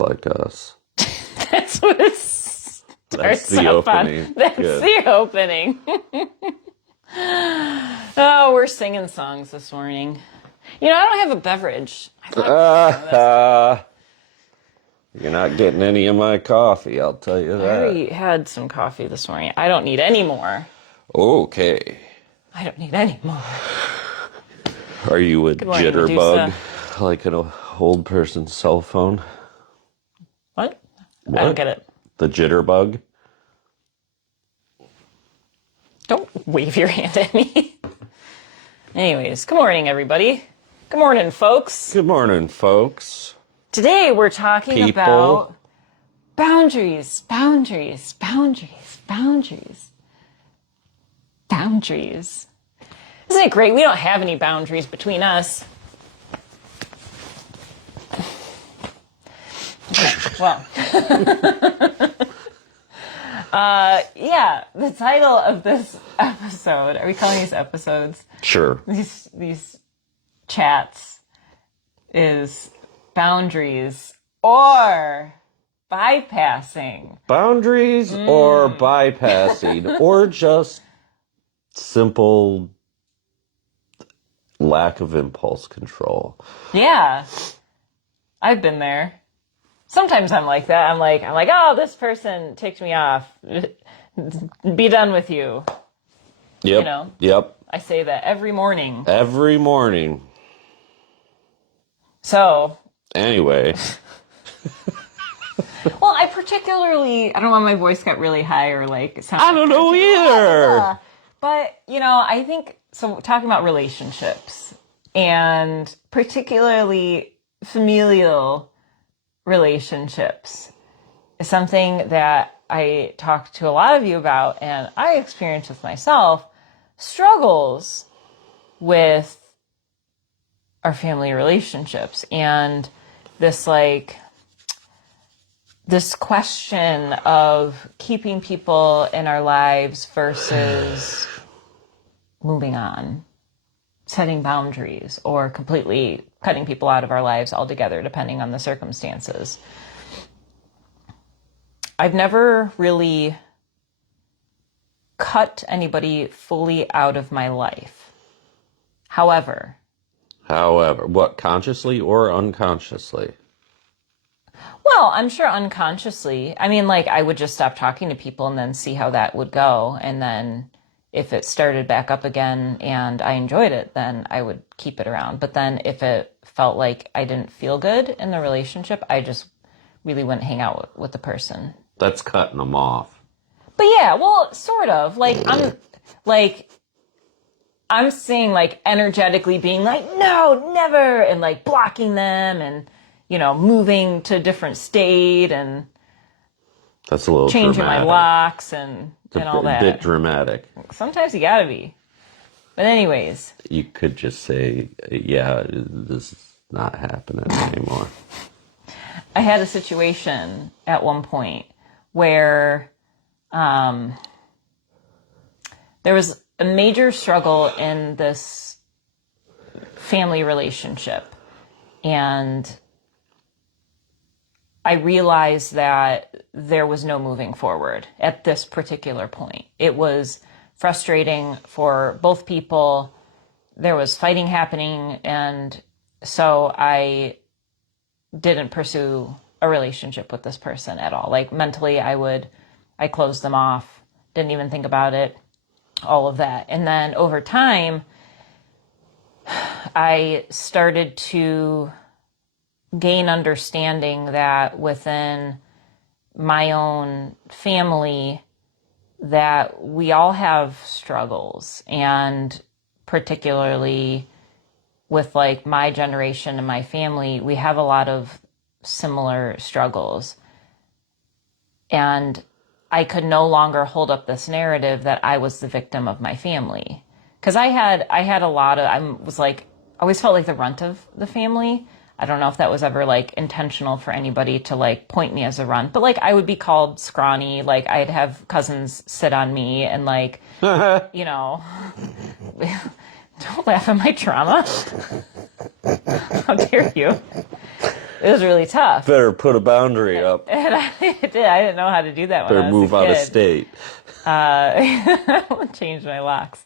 like us. That's what it starts That's the up opening. on. That's Good. the opening. Oh, we're singing songs this morning. You know, I don't have a beverage. You're not getting any of my coffee, I'll tell you I that. already had some coffee this morning. I don't need any more. Okay. I don't need any more. Are you a Good morning, jitterbug? Medusa. Like an old person's cell phone? What? What? I don't get it. The jitterbug? Don't wave your hand at me. Anyways, good morning, everybody. Good morning, folks. Good morning, folks. Today we're talking about boundaries, boundaries, boundaries, boundaries, boundaries. Isn't it great? We don't have any boundaries between us. Okay, well. Yeah, the title of this episode, are we calling these episodes? Sure. These chats is boundaries or bypassing. Boundaries or bypassing or just simple lack of impulse control. Yeah, I've been there. Sometimes I'm like that. I'm like, oh, this person ticked me off. Be done with you. Yep. You know? Yep. I say that every morning. Every morning. So. Anyway. Well, I don't know why my voice got really high or like. I don't know either. But, you know, I think, so talking about relationships and particularly familial relationships is something that I talk to a lot of you about, and I experience with myself struggles with our family relationships and this question of keeping people in our lives versus moving on, setting boundaries, or completely cutting people out of our lives altogether, depending on the circumstances. I've never really cut anybody fully out of my life. However, what, consciously or unconsciously? well, I'm sure unconsciously. I mean, like, I would just stop talking to people and then see how that would go. And then if it started back up again and I enjoyed it, then I would keep it around. But then if it felt like I didn't feel good in the relationship, I just really wouldn't hang out with the person. That's cutting them off. But yeah, well, sort of. I'm seeing, like, energetically being like, no, never, and like blocking them and, you know, moving to a different state and that's a little changing dramatic. my locks and all that. A bit dramatic. Sometimes you gotta be. But anyways. You could just say, yeah, this is not happening anymore. I had a situation at one point where there was a major struggle in this family relationship. And I realized that there was no moving forward at this particular point. It was frustrating for both people. There was fighting happening, and so I didn't pursue a relationship with this person at all. Like, mentally, I closed them off, didn't even think about it, all of that. And then over time, I started to gain understanding that within my own family that we all have struggles, and particularly with like my generation and my family, we have a lot of similar struggles. And I could no longer hold up this narrative that I was the victim of my family. Because I had a lot of, I always felt like the runt of the family. I don't know if that was ever like intentional for anybody to like point me as a runt, but like I would be called scrawny. Like I'd have cousins sit on me and like, you know, don't laugh at my trauma. How dare you? It was really tough. Better put a boundary up. And I did. I didn't know how to do that when Better I was a move out of kid. state. Change my locks.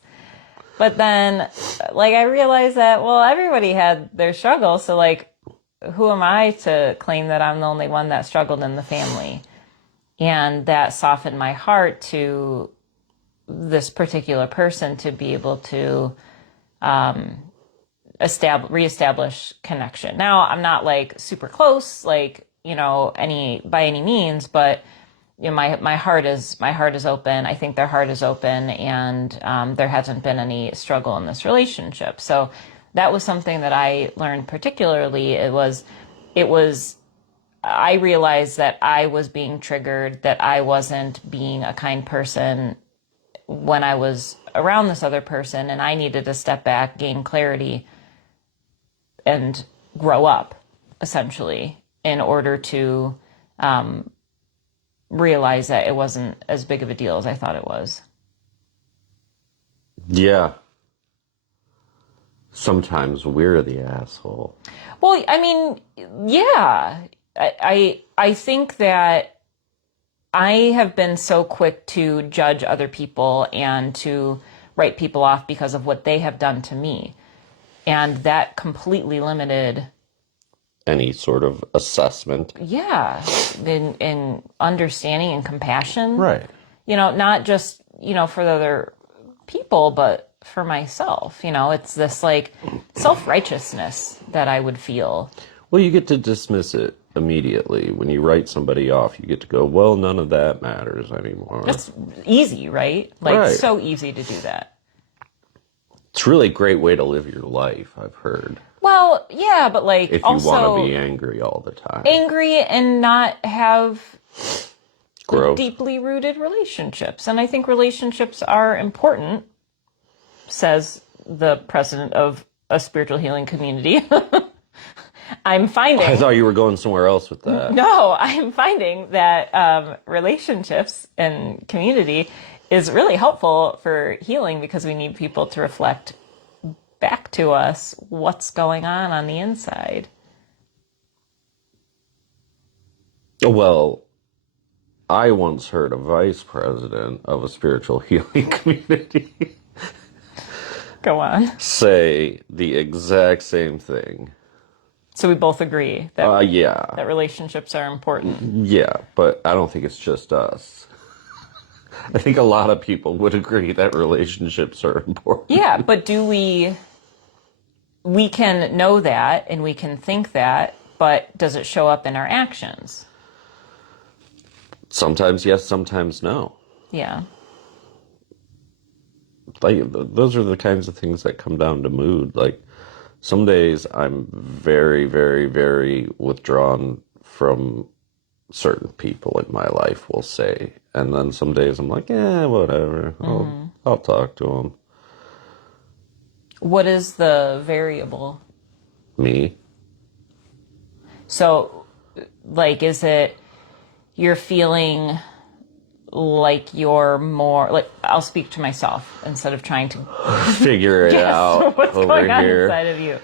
But then, like, I realized that, well, everybody had their struggles. So, like, who am I to claim that I'm the only one that struggled in the family? And that softened my heart to this particular person to be able to reestablish connection. Now, I'm not like super close, like, by any means, but my heart is open. I think their heart is open, and there hasn't been any struggle in this relationship. So that was something that I learned particularly. I realized that I was being triggered, that I wasn't being a kind person when I was around this other person, and I needed to step back, gain clarity, and grow up, essentially, in order to realize that it wasn't as big of a deal as I thought it was. Yeah. Sometimes we're the asshole. Well, I mean, yeah. I think that I have been so quick to judge other people and to write people off because of what they have done to me. And that completely limited Any sort of assessment. yeah, in understanding and compassion. Right. Not just, for the other people, but for myself. It's this like self-righteousness that I would feel. Well, you get to dismiss it immediately. When you write somebody off, you get to go, well, none of that matters anymore. That's easy, right? Like, right. So easy to do that. It's really a great way to live your life, I've heard. Well, yeah, but like if you also want to be angry all the time. Angry and not have growth. Deeply rooted relationships. And I think relationships are important, says the president of a spiritual healing community. I'm finding... I thought you were going somewhere else with that. No, I'm finding that relationships and community is really helpful for healing because we need people to reflect back to us what's going on the inside. Well, I once heard a vice president of a spiritual healing community Go on. say the exact same thing. So we both agree that yeah. that relationships are important. Yeah, but I don't think it's just us. I think a lot of people would agree that relationships are important. Yeah, but do we can know that and we can think that, but does it show up in our actions? Sometimes yes, sometimes no. Yeah. Like, those are the kinds of things that come down to mood. Like, some days I'm very, very, very withdrawn from certain people in my life, we'll say. And then some days I'm like, whatever. I'll talk to them. What is the variable? Me. So, like, is it you're feeling like you're more, like, I'll speak to myself instead of trying to figure it out what's over going on here. inside of you.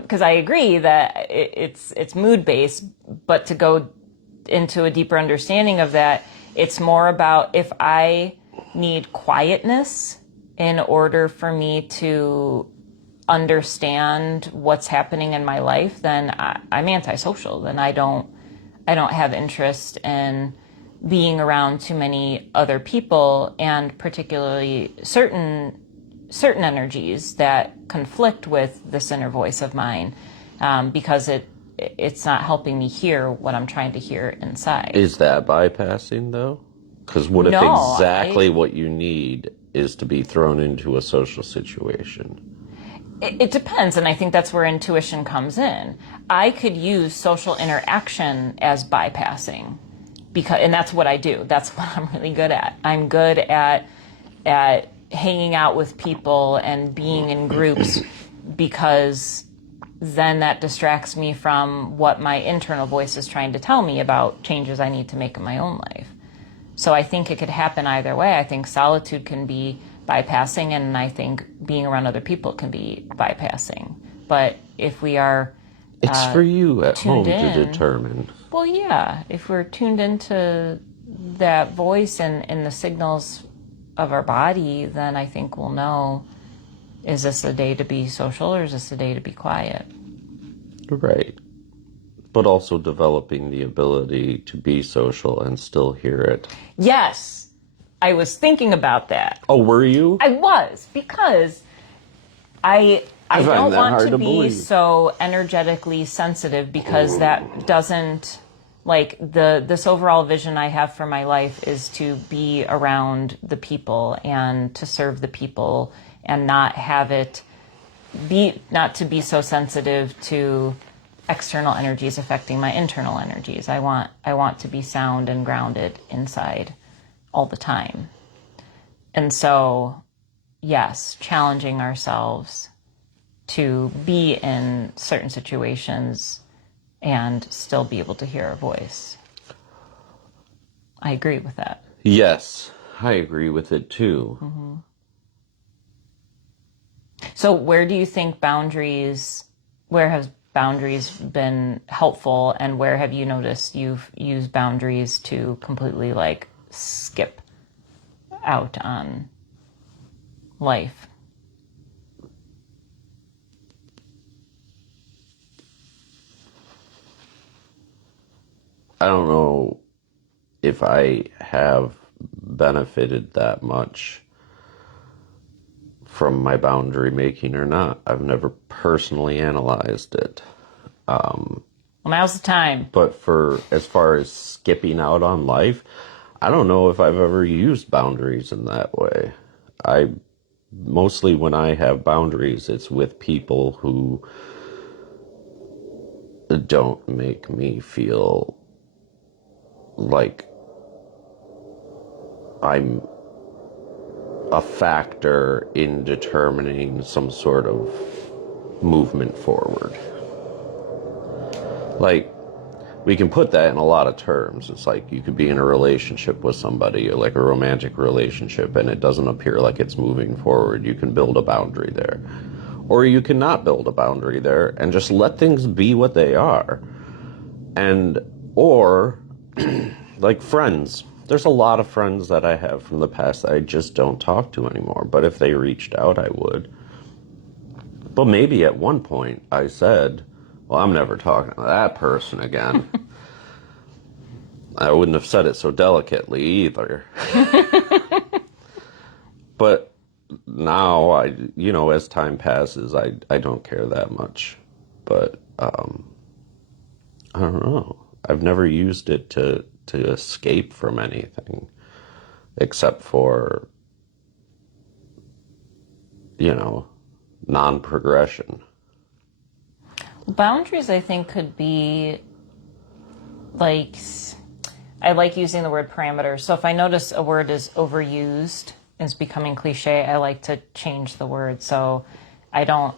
Because I agree that it's mood based, but to go into a deeper understanding of that, it's more about if I need quietness in order for me to understand what's happening in my life, then I'm antisocial. Then I don't have interest in being around too many other people, and particularly certain energies that conflict with this inner voice of mine, because it's not helping me hear what I'm trying to hear inside. Is that bypassing, though? Because what if exactly what you need is to be thrown into a social situation? It depends, and I think that's where intuition comes in. I could use social interaction as bypassing, and that's what I do. That's what I'm really good at. I'm good at hanging out with people and being in groups, because then that distracts me from what my internal voice is trying to tell me about changes I need to make in my own life. So I think it could happen either way. I think solitude can be bypassing, and I think being around other people can be bypassing. But if we are It's for you at tuned home to in. determine. Well, yeah, if we're tuned into that voice and the signals of our body, then I think we'll know, is this a day to be social or is this a day to be quiet? Right. But also developing the ability to be social and still hear it. Yes, I was thinking about that. Oh, were you? I was, because I find don't that want hard to to be believe. so energetically sensitive, because that doesn't, like, this overall vision I have for my life is to be around the people and to serve the people and not have it be, not to be so sensitive to external energies affecting my internal energies. I want to be sound and grounded inside all the time. And so, yes, challenging ourselves to be in certain situations and still be able to hear a voice. I agree with that. Yes, I agree with it too. So where do you think boundaries, where have boundaries been helpful, and where have you noticed you've used boundaries to completely like skip out on life? I don't know if I have benefited that much from my boundary making or not. I've never personally analyzed it. Well, now's the time. But for as far as skipping out on life, I don't know if I've ever used boundaries in that way. I mostly when I have boundaries, it's with people who don't make me feel like I'm a factor in determining some sort of movement forward. Like, we can put that in a lot of terms. It's like you could be in a relationship with somebody, or like a romantic relationship, and it doesn't appear like it's moving forward. You can build a boundary there. Or you cannot build a boundary there and just let things be what they are. And, or, like friends. There's a lot of friends that I have from the past that I just don't talk to anymore. But if they reached out, I would. But maybe at one point I said, well, I'm never talking to that person again. I wouldn't have said it so delicately either. But now, as time passes, I don't care that much. But I don't know. I've never used it to escape from anything except for, non-progression. Boundaries, I think, could be like, I like using the word parameters. So if I notice a word is overused, it's becoming cliche, I like to change the word. So I don't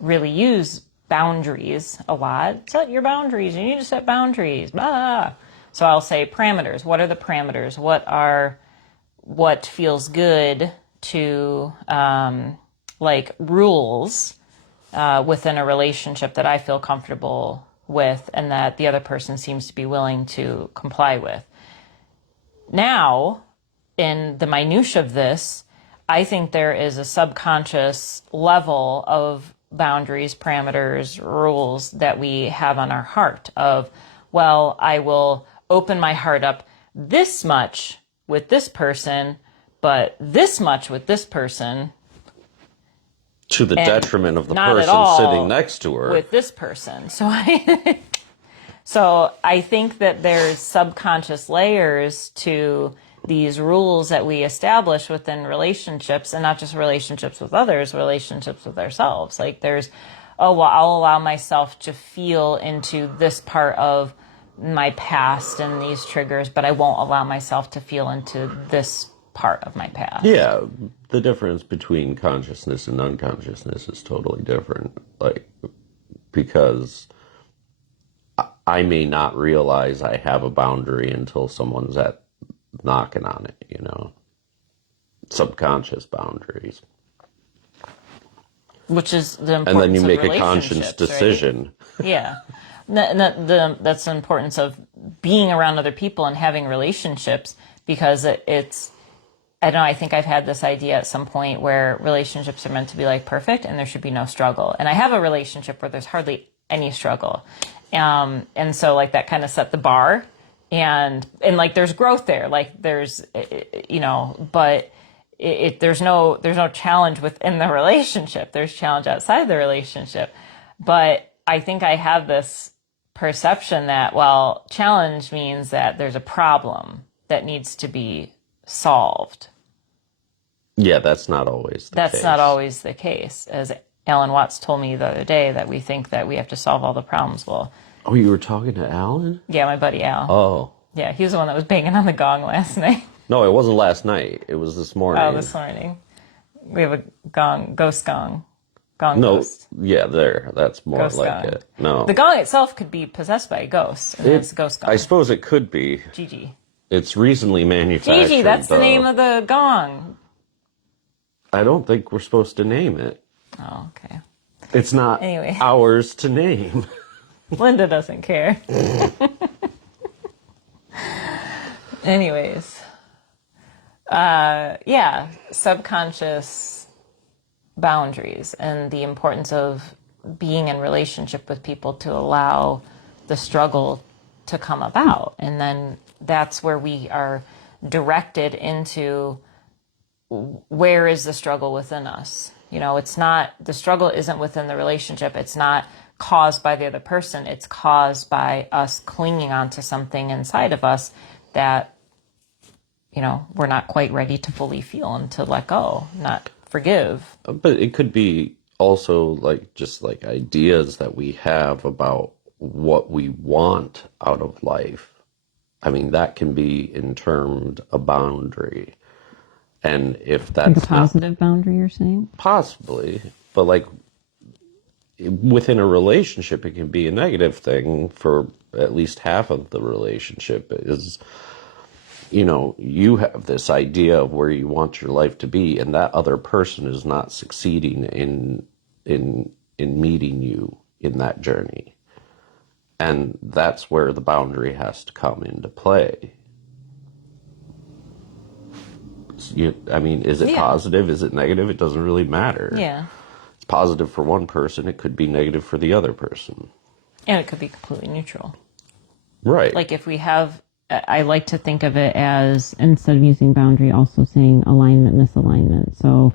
really use boundaries a lot. Set your boundaries. You need to set boundaries. Blah. So I'll say parameters. What are the parameters? What feels good to, like, rules within a relationship that I feel comfortable with and that the other person seems to be willing to comply with. Now, in the minutia of this, I think there is a subconscious level of boundaries, parameters, rules that we have on our heart of, well, I will open my heart up this much with this person, but this much with this person. To the detriment of the not at person all sitting next to her. with this person. So I think that there's subconscious layers to these rules that we establish within relationships, and not just relationships with others, relationships with ourselves. Like there's, oh, well, I'll allow myself to feel into this part of my past and these triggers, but I won't allow myself to feel into this part of my past. Yeah, the difference between consciousness and unconsciousness is totally different. Like, because I may not realize I have a boundary until someone's knocking on it, subconscious boundaries. Which is the And then you importance of make a conscious relationships, right? decision. Yeah. That's the importance of being around other people and having relationships, because it's, I don't know, I think I've had this idea at some point where relationships are meant to be like perfect and there should be no struggle. And I have a relationship where there's hardly any struggle. And so like that kind of set the bar, and like there's growth there, like there's, but there's no challenge within the relationship. There's challenge outside the relationship. But I think I have this perception that, well, challenge means that there's a problem that needs to be solved. Yeah, that's not always the case. That's not always the case. As Alan Watts told me the other day, that we think that we have to solve all the problems. Well, Oh, you were talking to Alan? yeah, my buddy Al. Oh. Yeah, he was the one that was banging on the gong last night. No, it wasn't last night. It was this morning. Oh, this morning. We have a ghost gong. No, Ghost. yeah, that's more Ghost like gong. it. No. The gong itself could be possessed by a ghost, and it's ghost gong. I suppose it could be. Gigi. It's recently manufactured. Gigi, that's the name of the gong. I don't think we're supposed to name it. Oh, okay. It's not Anyway. ours to name. Linda doesn't care. Anyways. Yeah, subconscious boundaries and the importance of being in relationship with people to allow the struggle to come about. And then that's where we are directed into where is the struggle within us. It's not, the struggle isn't within the relationship. It's not caused by the other person. It's caused by us clinging on to something inside of us that, we're not quite ready to fully feel and to let go, not forgive. But it could be also just ideas that we have about what we want out of life. I mean, that can be in terms a boundary. And if that's like a positive boundary, you're saying? Possibly, but within a relationship, it can be a negative thing for at least half of the relationship. Is you have this idea of where you want your life to be, and that other person is not succeeding in meeting you in that journey, and that's where the boundary has to come into play. Is it positive? Is it negative? It doesn't really matter. Yeah. It's positive for one person. It could be negative for the other person. And it could be completely neutral. Right. Like if we have, I like to think of it as, Instead of using boundary, also saying alignment, misalignment. So,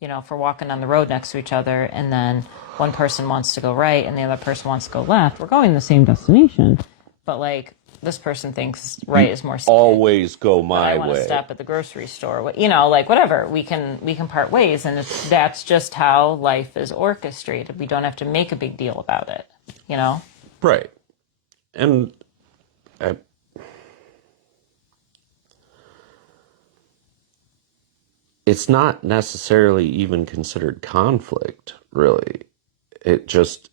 if we're walking on the road next to each other and then one person wants to go right and the other person wants to go left, we're going the same destination. But this person thinks right is more scenic. Always go my I want way. to stop at the grocery store. Whatever. We can part ways, and that's just how life is orchestrated. We don't have to make a big deal about it. Right. And it's not necessarily even considered conflict, really. It just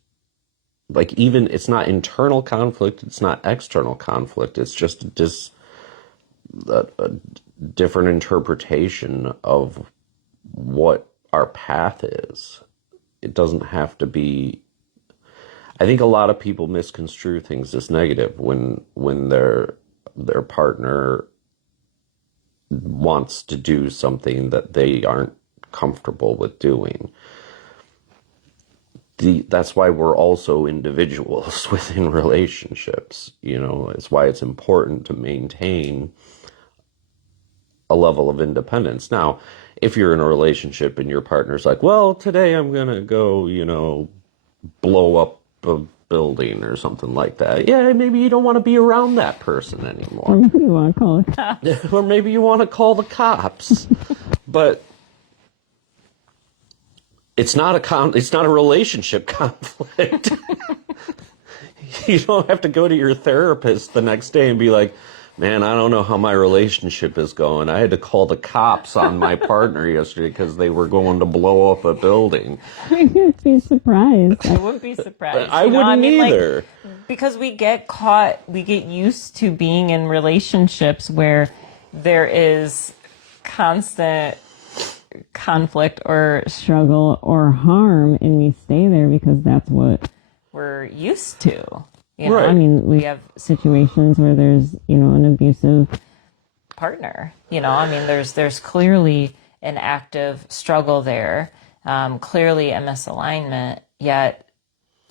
it's not internal conflict, it's not external conflict, it's just a different interpretation of what our path is. It doesn't have to be. I think a lot of people misconstrue things as negative when their partner wants to do something that they aren't comfortable with doing. That's why we're also individuals within relationships. It's why it's important to maintain a level of independence. Now, if you're in a relationship and your partner's like, well, today I'm going to go, blow up a building or something like that. Yeah, maybe you don't want to be around that person anymore. or maybe you want to call it cops. Or maybe you want to call the cops. But it's not a relationship conflict. You don't have to go to your therapist the next day and be like, man, I don't know how my relationship is going. I had to call the cops on my partner yesterday because they were going to blow up a building. You'd be surprised. I wouldn't be surprised. I wouldn't either. Because we get used to being in relationships where there is constant conflict or struggle or harm, and we stay there because that's what we're used to. You know, Right. I mean, we have situations where there's, an abusive partner. I mean, there's clearly an active struggle there, clearly a misalignment, yet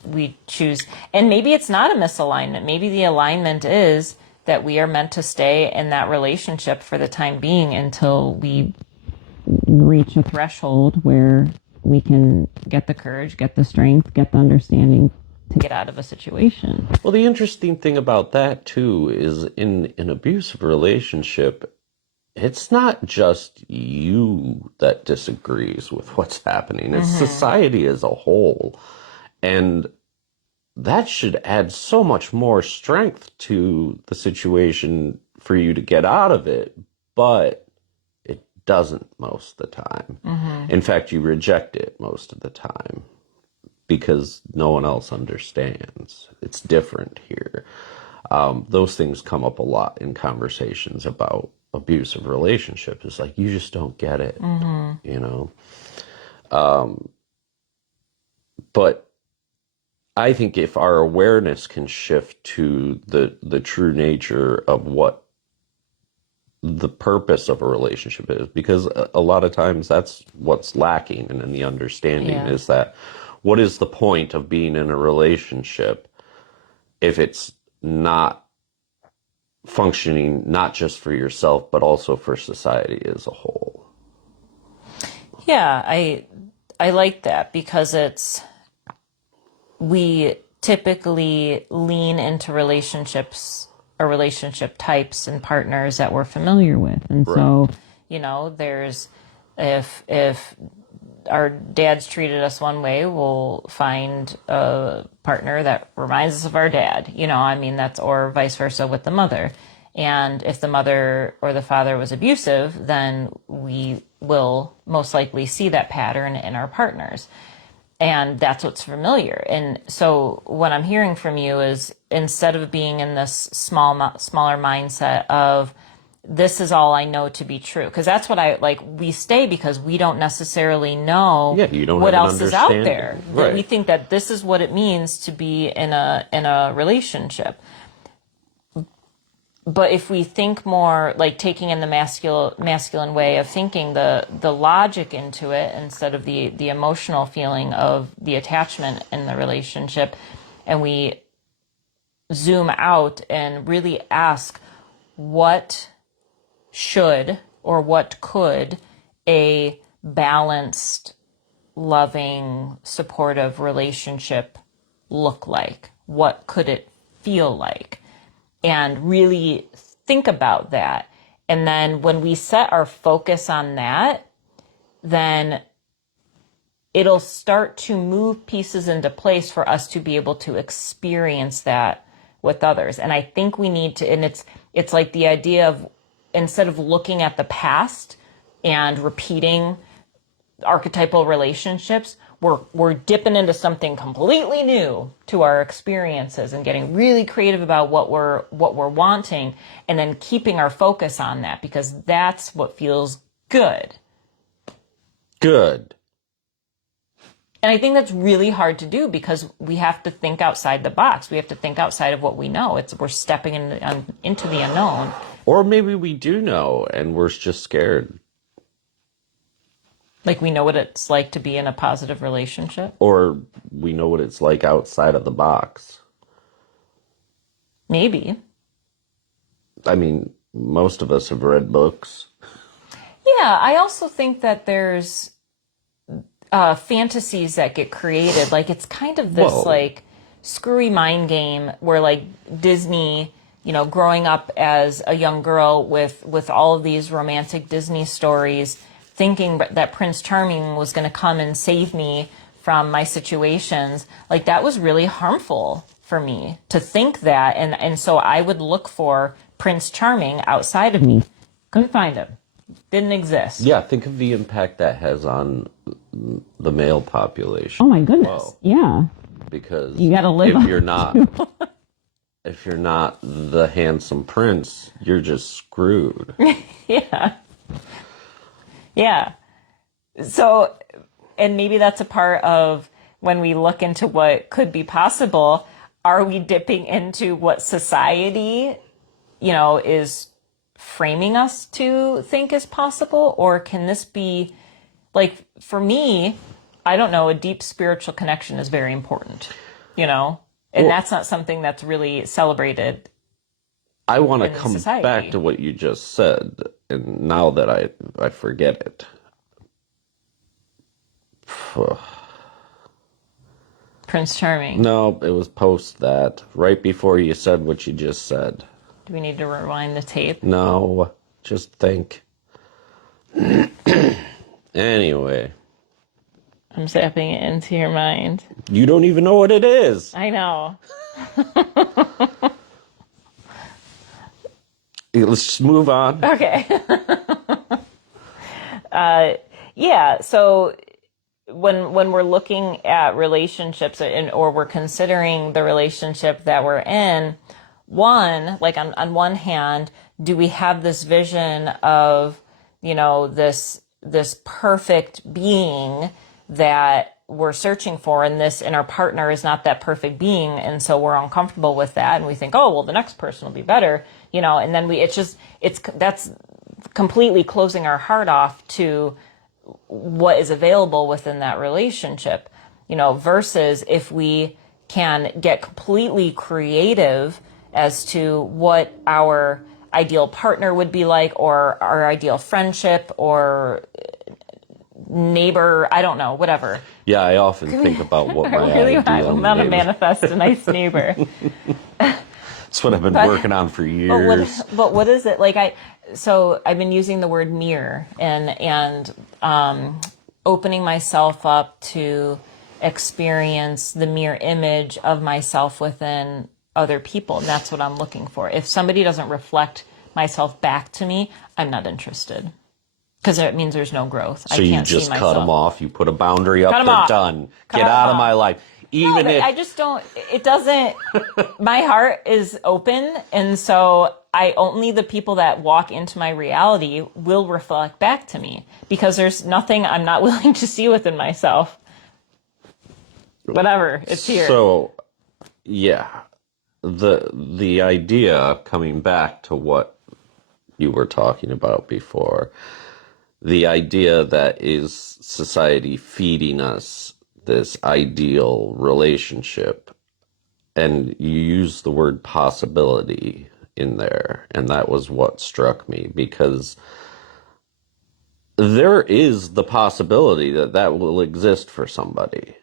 we choose, and maybe it's not a misalignment. Maybe the alignment is that we are meant to stay in that relationship for the time being until we reach a threshold where we can get the courage, get the strength, get the understanding to get out of a situation. Well, the interesting thing about that too is in an abusive relationship, it's not just you that disagrees with what's happening. It's society as a whole. And that should add so much more strength to the situation for you to get out of it, but it doesn't most of the time. In fact, you reject it most of the time because no one else understands. It's different here. Those things come up a lot in conversations about abusive relationships. It's like, you just don't get it, you know? But I think if our awareness can shift to the true nature of what the purpose of a relationship is, because a lot of times that's what's lacking and in the understanding is that what is the point of being in a relationship if it's not functioning not just for yourself but also for society as a whole? Yeah, I like that because we typically lean into relationships or relationship types and partners that we're familiar with. And so, there's if our dads treated us one way, we'll find a partner that reminds us of our dad. That's, or vice versa with the mother. And if the mother or the father was abusive, then we will most likely see that pattern in our partners. And that's what's familiar. And so what I'm hearing from you is, instead of being in this smaller mindset of, this is all I know to be true, because that's what we stay because we don't necessarily know what else is out there. Right. We think that this is what it means to be in a relationship. But if we think more like taking in the masculine way of thinking, the logic into it instead of the emotional feeling of the attachment in the relationship, and we zoom out and really ask, what should or what could a balanced, loving, supportive relationship look like? What could it feel like? And really think about that. And then when we set our focus on that, then it'll start to move pieces into place for us to be able to experience that with others. And I think we need to, and it's like the idea of, instead of looking at the past and repeating archetypal relationships, we're dipping into something completely new to our experiences and getting really creative about what we're wanting, and then keeping our focus on that because that's what feels good. Good. And I think that's really hard to do because we have to think outside the box. We have to think outside of what we know. We're stepping into the unknown. Or maybe we do know and we're just scared. Like, we know what it's like to be in a positive relationship. Or we know what it's like outside of the box. Maybe. I mean, most of us have read books. Yeah, I also think that there's fantasies that get created. Like, it's kind of this screwy mind game where Disney, growing up as a young girl with all of these romantic Disney stories, thinking that Prince Charming was going to come and save me from my situations, that was really harmful for me to think that. And so I would look for Prince Charming outside of me. Couldn't find him. Didn't exist. Yeah, think of the impact that has on the male population. Oh my goodness. Yeah. Because you gotta live if you're not the handsome prince, you're just screwed. Yeah. Yeah. So, and maybe that's a part of when we look into what could be possible. Are we dipping into what society, is framing us to think is possible? Or can this be, like, for me, I don't know, a deep spiritual connection is very important, and Well, that's not something that's really celebrated I want to in come back society. to what you just said, and now that I forget it. Prince Charming. No, it was post that, right before you said what you just said. Do we need to rewind the tape? No, just think. Anyway, I'm zapping it into your mind. you don't even know what it is. I know. Let's just move on. Okay. Yeah. So when we're looking at relationships or we're considering the relationship that we're in, like on one hand, do we have this vision of, this perfect being that we're searching for, and our partner is not that perfect being, and so we're uncomfortable with that, and we think, oh well, the next person will be better, and then that's completely closing our heart off to what is available within that relationship, versus if we can get completely creative as to what our ideal partner would be like, or our ideal friendship or neighbor, I don't know, whatever. Yeah, I often think about what my I really ideal want to neighbor. manifest a nice neighbor. That's what I've been working on for years. But what is it like? So I've been using the word mirror and opening myself up to experience the mirror image of myself within other people, and that's what I'm looking for. If somebody doesn't reflect myself back to me, I'm not interested, because it means there's no growth. So I you can't see just myself. cut them off. You put a boundary up. Cut 'em They're off. done. Cut Get 'em out of off. my life. No, Even but if I just don't. It doesn't. My heart is open, and so only the people that walk into my reality will reflect back to me, because there's nothing I'm not willing to see within myself. Whatever, it's here. So, yeah, the idea, coming back to what you were talking about before, the idea that is society feeding us this ideal relationship, and you use the word possibility in there, and that was what struck me, because there is the possibility that that will exist for somebody.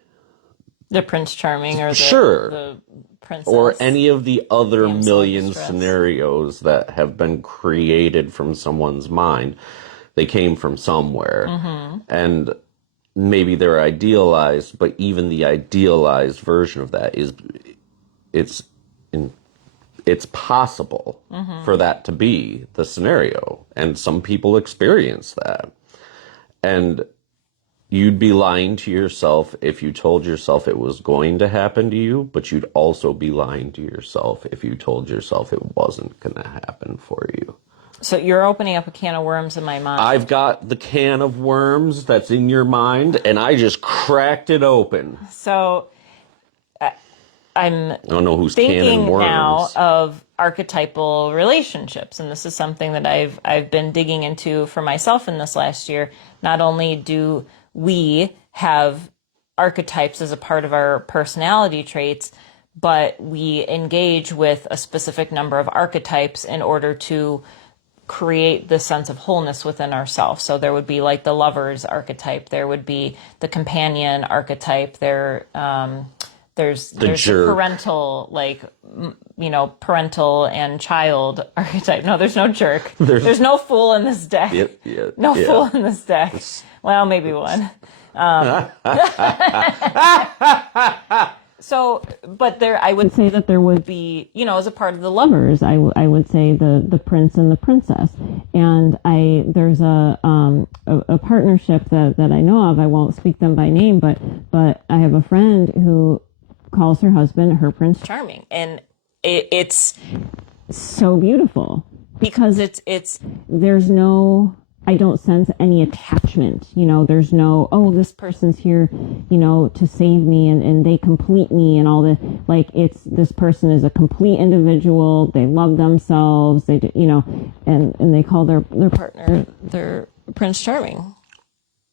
The Prince Charming, or Sure. the princess, Or any of the other damsel in million distress. scenarios that have been created from someone's mind. They came from somewhere. And maybe they're idealized, but even the idealized version of that it's it's possible for that to be the scenario. And some people experience that. And you'd be lying to yourself if you told yourself it was going to happen to you, but you'd also be lying to yourself if you told yourself it wasn't going to happen for you. So you're opening up a can of worms in my mind. I've got the can of worms that's in your mind, and I just cracked it open. So I'm I don't know who's canning thinking worms. now of archetypal relationships, and this is something that I've been digging into for myself in this last year. Not only do we have archetypes as a part of our personality traits, but we engage with a specific number of archetypes in order to create this sense of wholeness within ourselves. So there would be like the lover's archetype, there would be the companion archetype, there's the jerk. parental, parental and child archetype. No, there's no jerk. There's no fool in this deck. No fool in this deck. Well, maybe one. So, but I would say that there would be, as a part of the lovers, I would say the prince and the princess. And there's a partnership that I know of. I won't speak them by name, but I have a friend who calls her husband her Prince Charming. And it's so beautiful, because there's no I don't sense any attachment. There's no, oh, this person's here, to save me and they complete me and all the, like, it's, this person is a complete individual. They love themselves. They, and they call their partner their Prince Charming.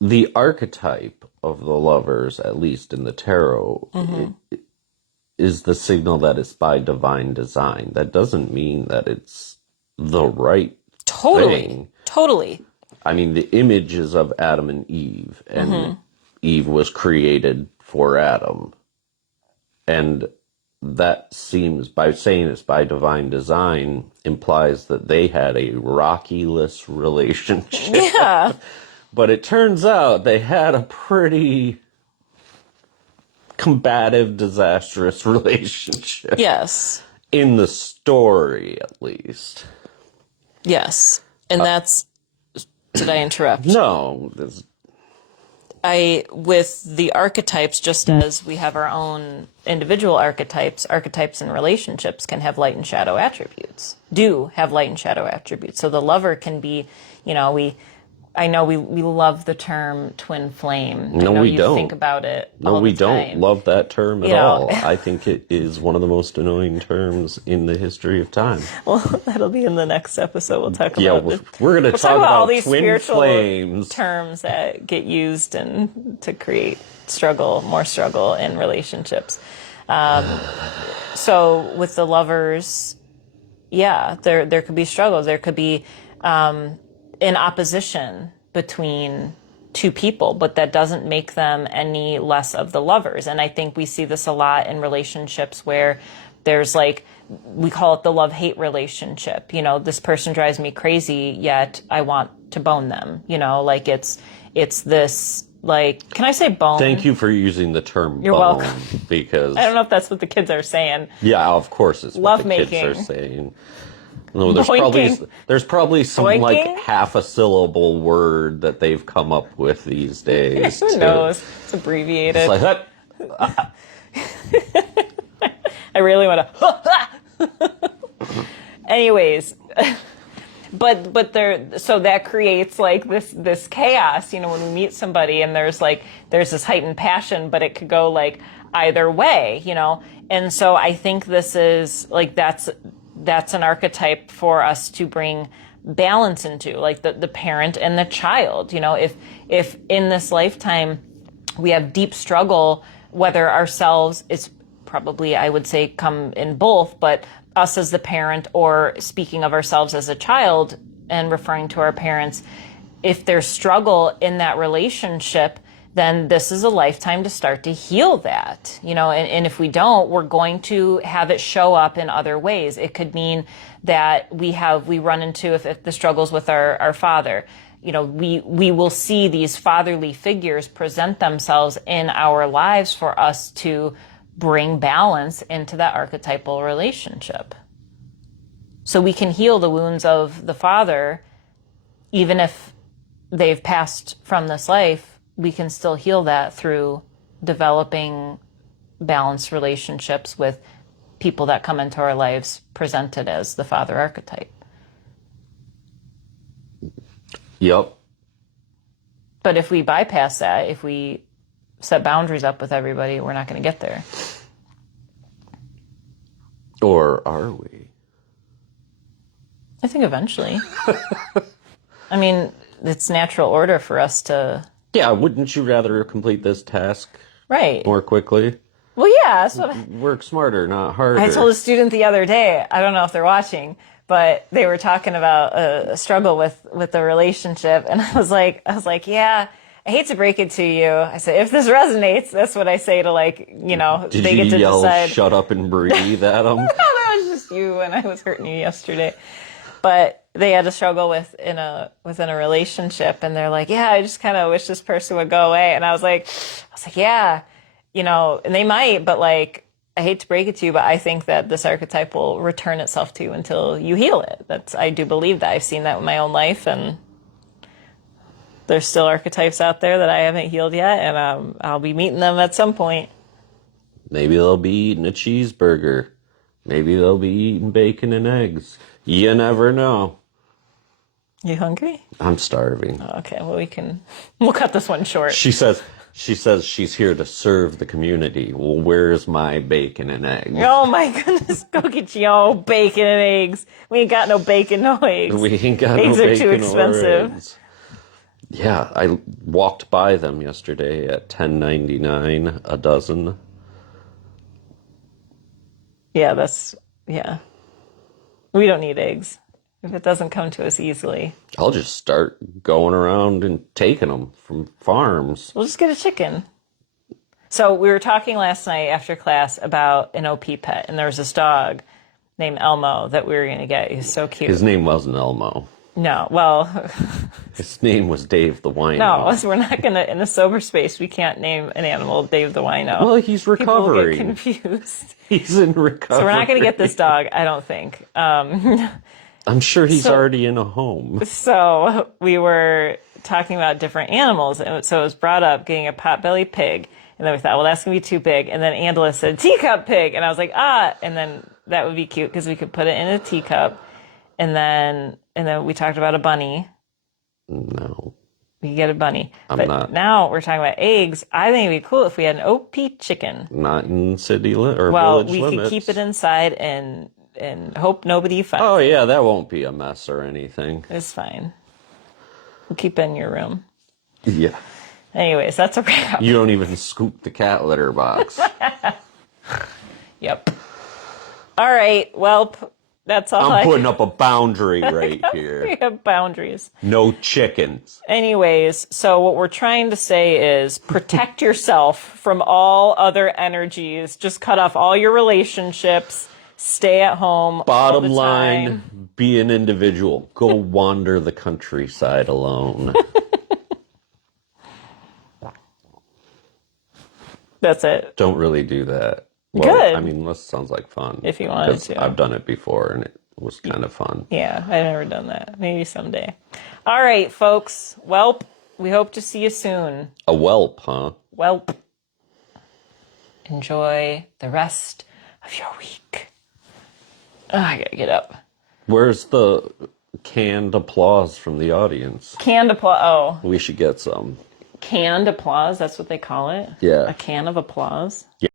The archetype of the lovers, at least in the tarot, is the signal that it's by divine design. That doesn't mean that it's the right thing. Totally. I mean, the image is of Adam and Eve, and Eve was created for Adam. And that seems, by saying it's by divine design, implies that they had a rocky-less relationship. Yeah. But it turns out they had a pretty combative, disastrous relationship. Yes. In the story, at least. Yes. And that's... Did I interrupt? No. With the archetypes, just as we have our own individual archetypes in relationships can have light and shadow attributes. Do have light and shadow attributes. So the lover can be, I know we love the term twin flame. No, I know we you don't. Think about it. No, all we the don't time. love that term at all. I think it is one of the most annoying terms in the history of time. Well, that'll be in the next episode. We'll talk about. Yeah, we're going to talk about all these twin spiritual flames terms that get used and to create more struggle in relationships. So with the lovers, yeah, there could be struggles. There could be an opposition between two people, but that doesn't make them any less of the lovers. And I think we see this a lot in relationships where there's like, we call it the love-hate relationship. This person drives me crazy, yet I want to bone them. Like it's this, like, can I say bone? Thank you for using the term You're bone, welcome. because I don't know if that's what the kids are saying. yeah, of course it's what the kids are saying. No, there's probably some Boinking? like half a syllable word that they've come up with these days. Who knows? It's abbreviated. It's like that. I really want to. Anyways, but so that creates like this chaos. When we meet somebody and there's this heightened passion, but it could go like either way. And so I think this is like that's an archetype for us to bring balance into, like the parent and the child. If in this lifetime we have deep struggle, whether ourselves, it's probably, I would say, come in both, but us as the parent or speaking of ourselves as a child and referring to our parents, if there's struggle in that relationship, then this is a lifetime to start to heal that, and if we don't, we're going to have it show up in other ways. It could mean that we run into, if the struggles with our father, we will see these fatherly figures present themselves in our lives for us to bring balance into that archetypal relationship. So we can heal the wounds of the father, even if they've passed from this life. We can still heal that through developing balanced relationships with people that come into our lives presented as the father archetype. Yep. But if we bypass that, if we set boundaries up with everybody, we're not going to get there. Or are we? I think eventually. I mean, it's natural order for us to... Yeah, wouldn't you rather complete this task more quickly? Well, yeah, that's what Work smarter, not harder. I told a student the other day, I don't know if they're watching, but they were talking about a struggle with a relationship, and I was like, yeah, I hate to break it to you. I said, if this resonates, that's what I say to Did they get to yell, decide. Shut up and breathe at them? No, that was just you when I was hurting you yesterday. But they had a struggle within a relationship, and they're like, yeah, I just kind of wish this person would go away. And I was like, yeah, and they might, but like, I hate to break it to you, but I think that this archetype will return itself to you until you heal it. I do believe that. I've seen that in my own life, and there's still archetypes out there that I haven't healed yet, and I'll be meeting them at some point. Maybe they'll be eating a cheeseburger. Maybe they'll be eating bacon and eggs. You never know. You hungry? I'm starving. Okay, well we'll cut this one short. She says she's here to serve the community. Well, where's my bacon and eggs? Oh my goodness, go get your own bacon and eggs. We ain't got no bacon, no eggs. We ain't got eggs no are bacon too expensive. or eggs. Yeah, I walked by them yesterday at $10.99 a dozen. Yeah, we don't need eggs if it doesn't come to us easily. I'll just start going around and taking them from farms. We'll just get a chicken. So we were talking last night after class about an OP pet, and there was this dog named Elmo that we were going to get. He was so cute. His name wasn't Elmo. No, well, His name was Dave the Wino. no, so we're not going to, in the sober space, we can't name an animal Dave the Wino. Well, he's People will get recovering. confused. He's in recovery. So we're not going to get this dog, I don't think. I'm sure he's already in a home. So we were talking about different animals, and so it was brought up getting a potbelly pig, and then we thought, well, that's gonna be too big. And then Angela said teacup pig, and I was like, and then that would be cute because we could put it in a teacup, and then we talked about a bunny. No, We could get a bunny, I'm not. Now we're talking about eggs. I think it'd be cool if we had an OP chicken. Not in city or Well, village we limits. could keep it inside and hope nobody finds Oh it. yeah, that won't be a mess or anything. It's fine. We'll keep it in your room. Yeah. Anyways, that's a wrap. You don't even scoop the cat litter box. Yep. All right. Well, that's all I'm putting up a boundary right We here. have boundaries. No chickens. Anyways, so what we're trying to say is protect yourself from all other energies. Just cut off all your relationships. Stay at home. Bottom all the line, time. be an individual. Go wander the countryside alone. That's it. Don't really do that. Well, Good. I mean, this sounds like fun. If you wanted 'Cause to. I've done it before and it was kind of fun. Yeah, I've never done that. Maybe someday. All right, folks. Welp, we hope to see you soon. A whelp, huh? Welp. Enjoy the rest of your week. Oh, I gotta get up. Where's the canned applause from the audience? Canned applause. Oh, We should get some. canned applause. That's what they call it? Yeah. A can of applause.